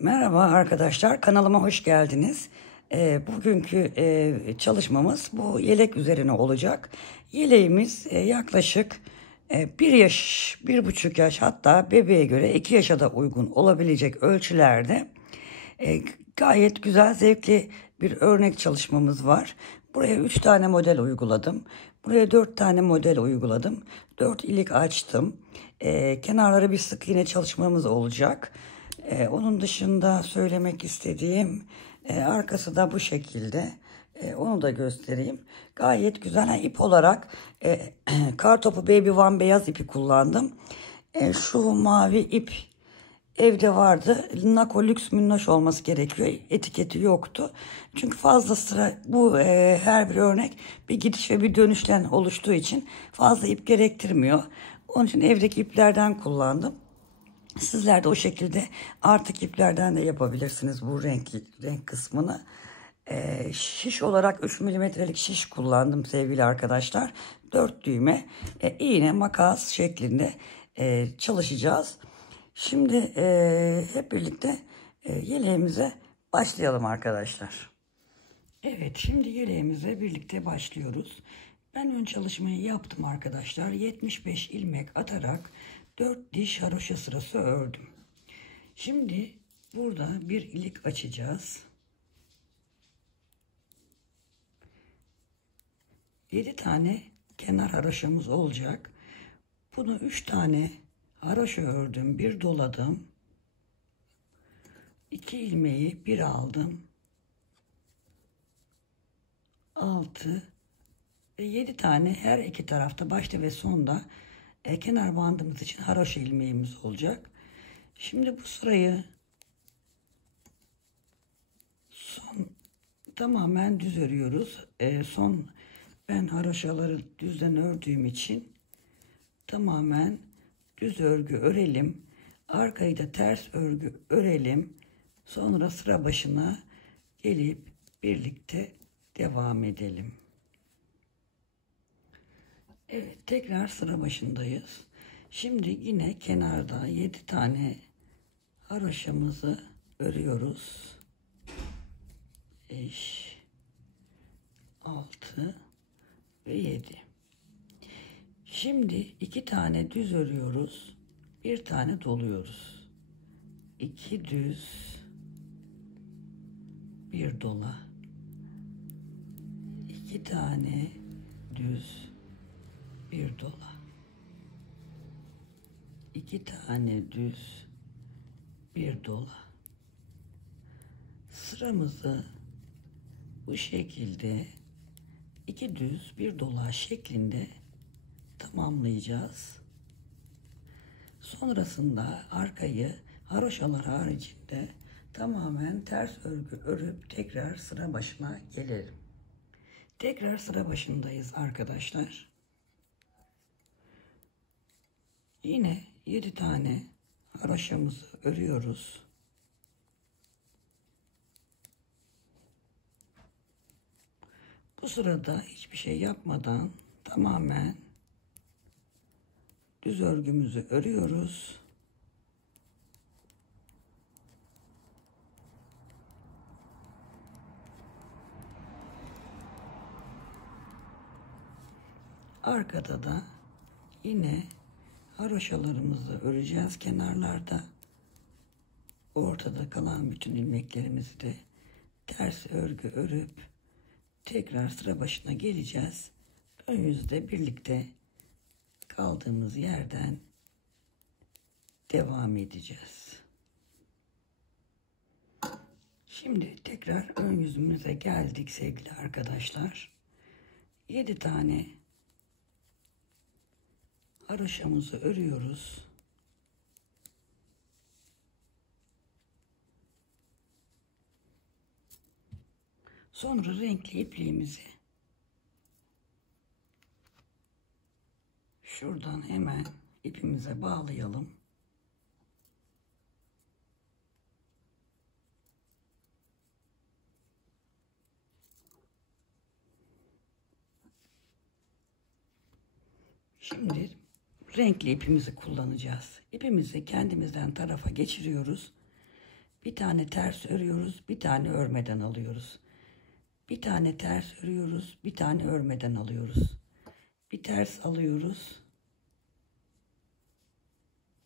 Merhaba arkadaşlar, kanalıma hoş geldiniz. Bugünkü çalışmamız bu yelek üzerine olacak. Yeleğimiz yaklaşık 1 yaş, 1,5 yaş, hatta bebeğe göre 2 yaşa da uygun olabilecek ölçülerde. Gayet güzel, zevkli bir örnek çalışmamız var. Buraya 3 tane model uyguladım. Buraya 4 tane model uyguladım. 4 ilik açtım. Kenarları bir sık iğne çalışmamız olacak. Onun dışında söylemek istediğim, arkası da bu şekilde. Onu da göstereyim. Gayet güzel. İp olarak Kartopu Baby One beyaz ipi kullandım. Şu mavi ip evde vardı. Nako Lüks Minnoş olması gerekiyor. Etiketi yoktu. Çünkü fazla sıra bu her bir örnek bir gidiş ve bir dönüşten oluştuğu için fazla ip gerektirmiyor. Onun için evdeki iplerden kullandım. Sizler de o şekilde artık iplerden de yapabilirsiniz bu renk kısmını. Şiş olarak 3 milimetrelik şiş kullandım sevgili arkadaşlar. 4 düğme iğne makas şeklinde çalışacağız. Şimdi hep birlikte yeleğimize başlayalım arkadaşlar. Evet, şimdi yeleğimize birlikte başlıyoruz. Ben ön çalışmayı yaptım arkadaşlar. 75 ilmek atarak 4 diş haroşa sırası ördüm. Şimdi burada bir ilik açacağız. 7 tane kenar haroşamız olacak. Bunu 3 tane haroşa ördüm, bir doladım. 2 ilmeği bir aldım. 6 ve 7 tane her iki tarafta, başta ve sonda kenar bandımız için haroşa ilmeğimiz olacak. Şimdi bu sırayı tamamen düz örüyoruz. Ben haroşaları düzden ördüğüm için tamamen düz örgü örelim. Arkayı da ters örgü örelim. Sonra sıra başına gelip birlikte devam edelim. Evet, tekrar sıra başındayız. Şimdi yine kenarda 7 tane haroşamızı örüyoruz. 5, 6 ve 7. Şimdi 2 tane düz örüyoruz. Bir tane doluyoruz. 2 düz, bir dola. 2 tane düz, bir dola. 2 tane düz, bir dola. Sıramızı bu şekilde 2 düz, bir dola şeklinde tamamlayacağız. Sonrasında arkayı haroşalar haricinde tamamen ters örgü örüp tekrar sıra başına gelelim. Tekrar sıra başındayız arkadaşlar. Yine 7 tane haroşamızı örüyoruz. Bu sırada hiçbir şey yapmadan tamamen düz örgümüzü örüyoruz. Arkada da yine haroşalarımızı öreceğiz kenarlarda. Ortada kalan bütün ilmeklerimizi de ters örgü örüp tekrar sıra başına geleceğiz. Ön yüzde birlikte kaldığımız yerden devam edeceğiz. Şimdi tekrar ön yüzümüze geldik sevgili arkadaşlar. 7 tane haroşamızı örüyoruz. Sonra renkli ipliğimizi şuradan hemen ipimize bağlayalım. Şimdi renkli ipimizi kullanacağız. İpimizi kendimizden tarafa geçiriyoruz. Bir tane ters örüyoruz, bir tane örmeden alıyoruz. Bir tane ters örüyoruz, bir tane örmeden alıyoruz. Bir ters alıyoruz,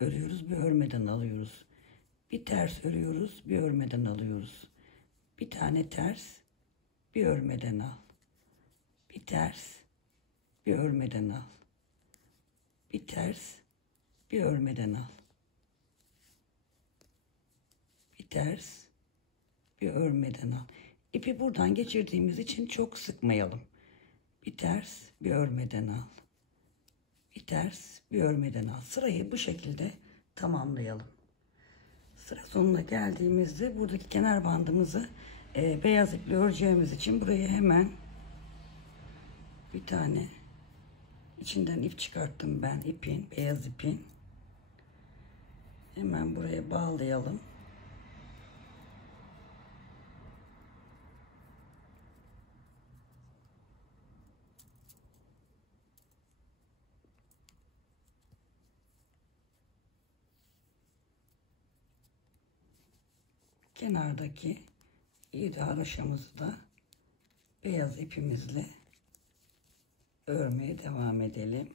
örüyoruz, bir örmeden alıyoruz. Bir ters örüyoruz, bir örmeden alıyoruz. Bir tane ters, bir örmeden al. Bir ters, bir örmeden al. Bir ters, bir örmeden al. Bir ters, bir örmeden al. İpi buradan geçirdiğimiz için çok sıkmayalım. Bir ters, bir örmeden al. Bir ters, bir örmeden al. Sırayı bu şekilde tamamlayalım. Sıra sonuna geldiğimizde buradaki kenar bandımızı beyaz iple öreceğimiz için buraya hemen bir tane içinden ip çıkarttım ben, beyaz ipin. Hemen buraya bağlayalım. Kenardaki 7 haroşamızı da beyaz ipimizle örmeye devam edelim.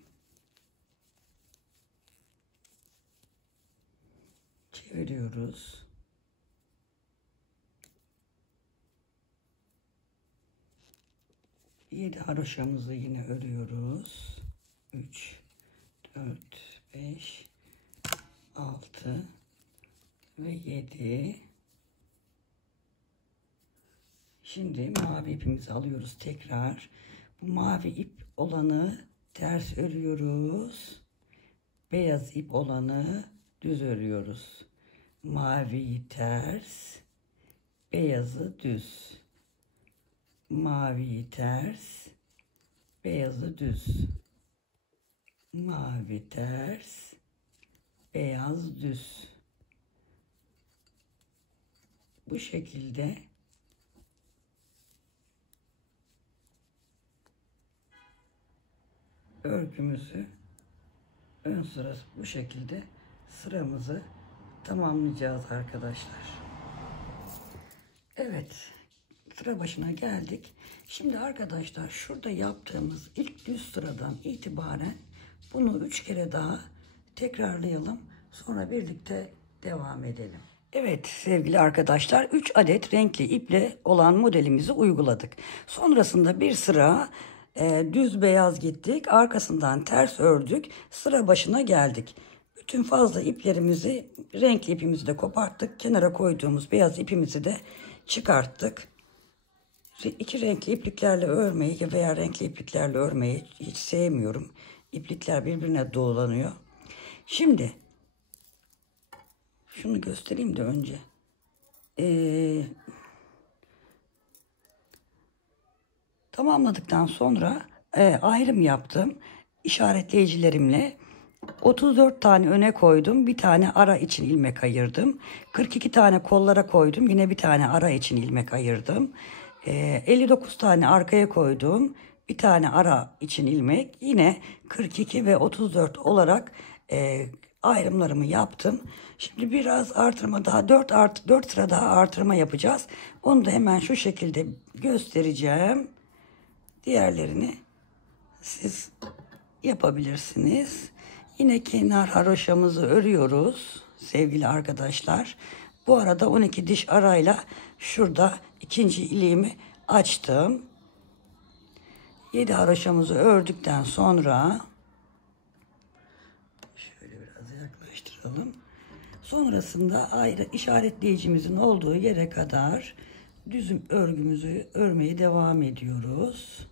Çeviriyoruz. Yedi haroşamızı yine örüyoruz. 3, 4, 5, 6 ve 7. Şimdi mavi ipimizi alıyoruz tekrar. Bu mavi ip olanı ters örüyoruz. Beyaz ip olanı düz örüyoruz. Maviyi ters, beyazı düz. Maviyi ters, beyazı düz. Mavi ters, beyaz düz. Bu şekilde örgümüzü ön sırası bu şekilde sıramızı tamamlayacağız arkadaşlar. Evet, sıra başına geldik. Şimdi arkadaşlar şurada yaptığımız ilk düz sıradan itibaren bunu 3 kere daha tekrarlayalım. Sonra birlikte devam edelim. Evet sevgili arkadaşlar, 3 adet renkli iple olan modelimizi uyguladık. Sonrasında bir sıra düz beyaz gittik. Arkasından ters ördük. Sıra başına geldik. Bütün fazla iplerimizi, renkli ipimizi de koparttık. Kenara koyduğumuz beyaz ipimizi de çıkarttık. İki renkli ipliklerle örmeyi veya renkli ipliklerle örmeyi hiç sevmiyorum. İplikler birbirine dolanıyor. Şimdi şunu göstereyim de önce. Tamamladıktan sonra ayrım yaptım. İşaretleyicilerimle 34 tane öne koydum. Bir tane ara için ilmek ayırdım. 42 tane kollara koydum. Yine bir tane ara için ilmek ayırdım. 59 tane arkaya koydum. Bir tane ara için ilmek. Yine 42 ve 34 olarak ayrımlarımı yaptım. Şimdi biraz artırma daha 4 sıra daha artırma yapacağız. Onu da hemen şu şekilde göstereceğim. Diğerlerini siz yapabilirsiniz. Yine kenar haroşamızı örüyoruz sevgili arkadaşlar. Bu arada 12 diş arayla şurada ikinci iliğimi açtım. 7 haroşamızı ördükten sonra şöyle biraz yaklaştıralım. Sonrasında ayrı işaretleyicimizin olduğu yere kadar düz örgümüzü örmeye devam ediyoruz.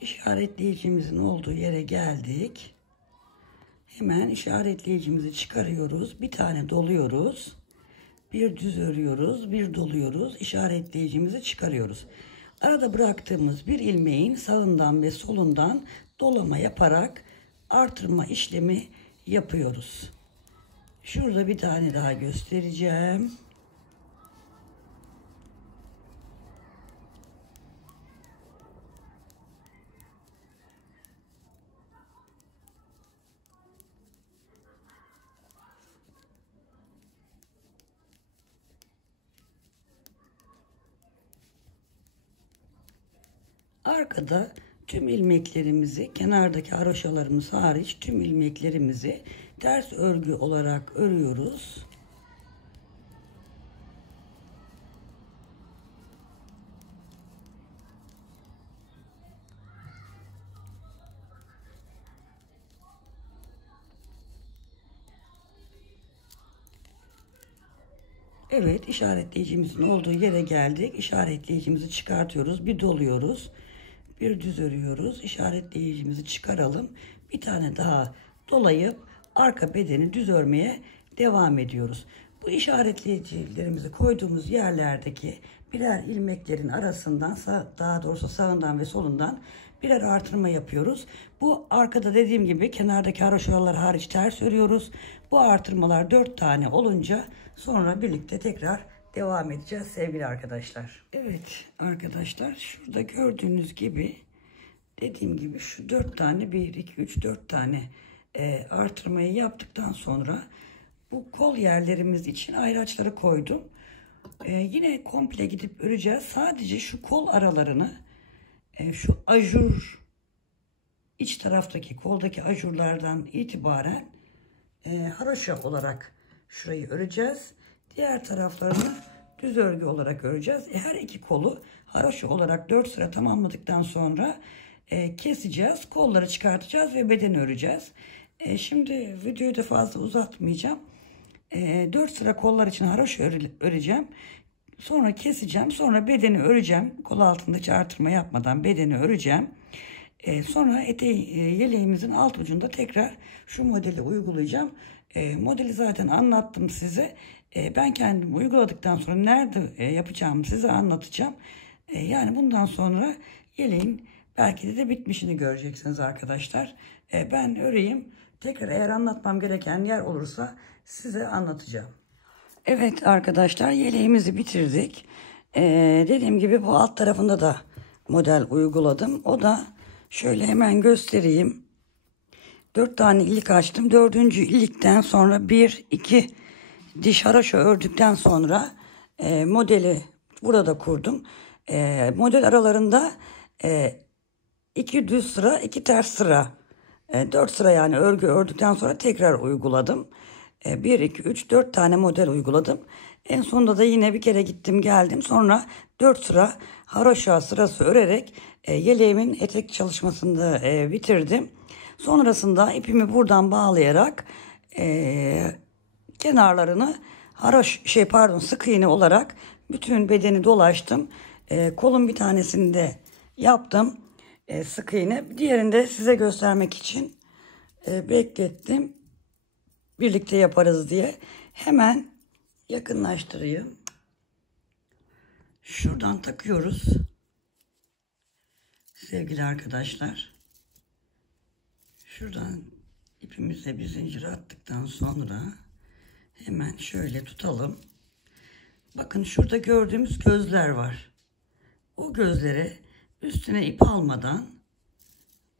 İşaretleyicimizin olduğu yere geldik. Hemen işaretleyicimizi çıkarıyoruz. Bir tane doluyoruz. Bir düz örüyoruz, bir doluyoruz. İşaretleyicimizi çıkarıyoruz. Arada bıraktığımız bir ilmeğin sağından ve solundan dolama yaparak artırma işlemi yapıyoruz. Şurada bir tane daha göstereceğim. Arkada tüm ilmeklerimizi, kenardaki haroşalarımız hariç tüm ilmeklerimizi ters örgü olarak örüyoruz. Evet, işaretleyicimizin olduğu yere geldik. İşaretleyicimizi çıkartıyoruz. Bir doluyoruz. Bir düz örüyoruz. İşaretleyicimizi çıkaralım. Bir tane daha dolayıp arka bedeni düz örmeye devam ediyoruz. Bu işaretleyicilerimizi koyduğumuz yerlerdeki birer ilmeklerin arasından, daha doğrusu sağından ve solundan birer artırma yapıyoruz. Bu arkada dediğim gibi kenardaki haroşalar hariç ters örüyoruz. Bu artırmalar 4 tane olunca sonra birlikte tekrar devam edeceğiz sevgili arkadaşlar. Evet arkadaşlar, şurada gördüğünüz gibi dediğim gibi şu 4 tane 1 2 3 4 tane artırmayı yaptıktan sonra bu kol yerlerimiz için ayraçları koydum. Yine komple gidip öreceğiz. Sadece şu kol aralarını şu ajur iç taraftaki koldaki ajurlardan itibaren haroşa olarak şurayı öreceğiz. Diğer taraflarını düz örgü olarak öreceğiz. Her iki kolu haroşa olarak 4 sıra tamamladıktan sonra keseceğiz. Kolları çıkartacağız ve bedeni öreceğiz. Şimdi videoyu da fazla uzatmayacağım. 4 sıra kollar için haroşa öreceğim. Sonra keseceğim. Sonra bedeni öreceğim. Kol altındaki artırma yapmadan bedeni öreceğim. Sonra yeleğimizin alt ucunda tekrar şu modeli uygulayacağım. Modeli zaten anlattım size. Ben kendim uyguladıktan sonra nerede yapacağımı size anlatacağım. Yani bundan sonra yeleğin belki de bitmişini göreceksiniz arkadaşlar. Ben öreyim. Tekrar eğer anlatmam gereken yer olursa size anlatacağım. Evet arkadaşlar, yeleğimizi bitirdik. Dediğim gibi bu alt tarafında da model uyguladım. O da şöyle hemen göstereyim. 4 tane ilik açtım. 4. ilikten sonra 1 2 diş haroşa ördükten sonra modeli burada kurdum. Model aralarında 2 düz sıra 2 ters sıra 4 sıra yani örgü ördükten sonra tekrar uyguladım. 1 2 3 4 tane model uyguladım. En sonunda da yine bir kere gittim geldim. Sonra 4 sıra haroşa sırası örerek yeleğimin etek çalışmasını da bitirdim. Sonrasında ipimi buradan bağlayarak kenarlarını sık iğne olarak bütün bedeni dolaştım. Kolun bir tanesini de yaptım sık iğne. Diğerini de size göstermek için beklettim. Birlikte yaparız diye. Hemen yakınlaştırayım. Şuradan takıyoruz. Sevgili arkadaşlar. Şuradan ipimize bir zincir attıktan sonra hemen şöyle tutalım. Bakın şurada gördüğümüz gözler var. O gözlere üstüne ip almadan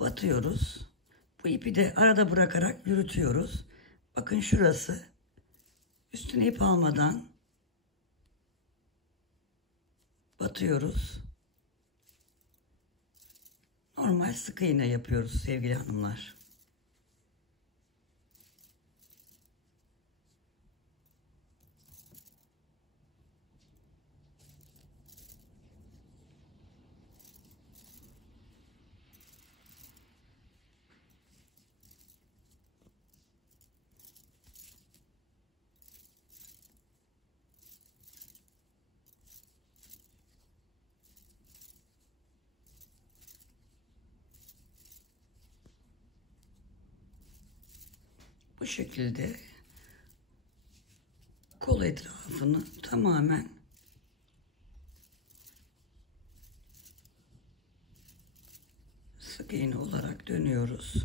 batıyoruz. Bu ipi de arada bırakarak yürütüyoruz. Bakın şurası. Üstüne ip almadan batıyoruz. Normal sık iğne yapıyoruz sevgili hanımlar. Bu şekilde kol etrafını tamamen sık iğne olarak dönüyoruz.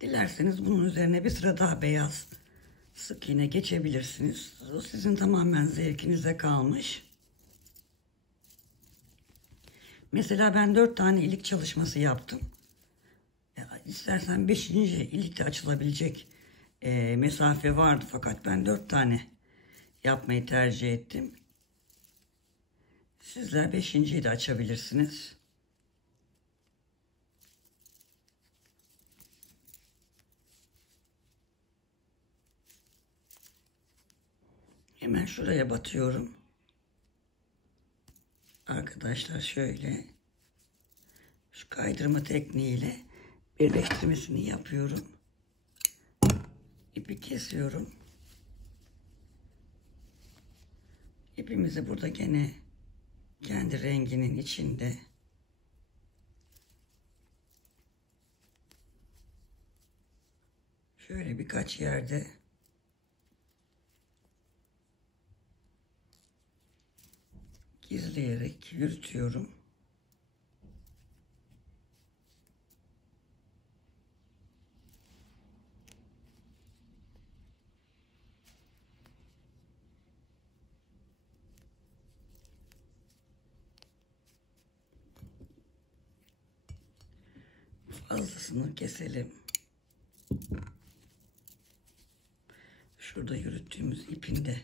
Dilerseniz bunun üzerine bir sıra daha beyaz sık iğne geçebilirsiniz. O sizin tamamen zevkinize kalmış. Mesela ben 4 tane ilik çalışması yaptım. İstersen 5. ilikte açılabilecek mesafe vardı, fakat ben 4 tane yapmayı tercih ettim. Sizler 5.'yi de açabilirsiniz. Hemen şuraya batıyorum. Arkadaşlar şöyle şu kaydırma tekniğiyle birleştirmesini yapıyorum. İpi kesiyorum. İpimizi burada gene kendi renginin içinde şöyle birkaç yerde gizleyerek yürütüyorum. Fazlasını keselim. Şurada yürüttüğümüz ipin de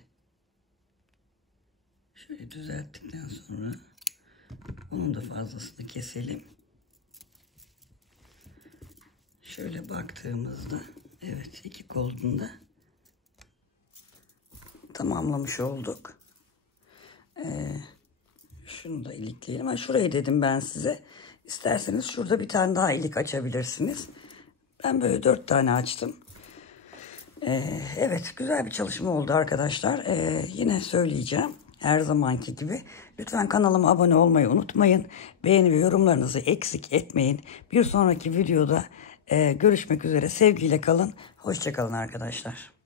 şöyle düzelttikten sonra onun da fazlasını keselim. Şöyle baktığımızda evet, iki kolunu da tamamlamış olduk. Şunu da ilikleyelim. Ha, şurayı dedim ben size. İsterseniz şurada bir tane daha ilik açabilirsiniz. Ben böyle 4 tane açtım. Evet, güzel bir çalışma oldu arkadaşlar. Yine söyleyeceğim. Her zamanki gibi. Lütfen kanalıma abone olmayı unutmayın. Beğeni ve yorumlarınızı eksik etmeyin. Bir sonraki videoda görüşmek üzere. Sevgiyle kalın. Hoşça kalın arkadaşlar.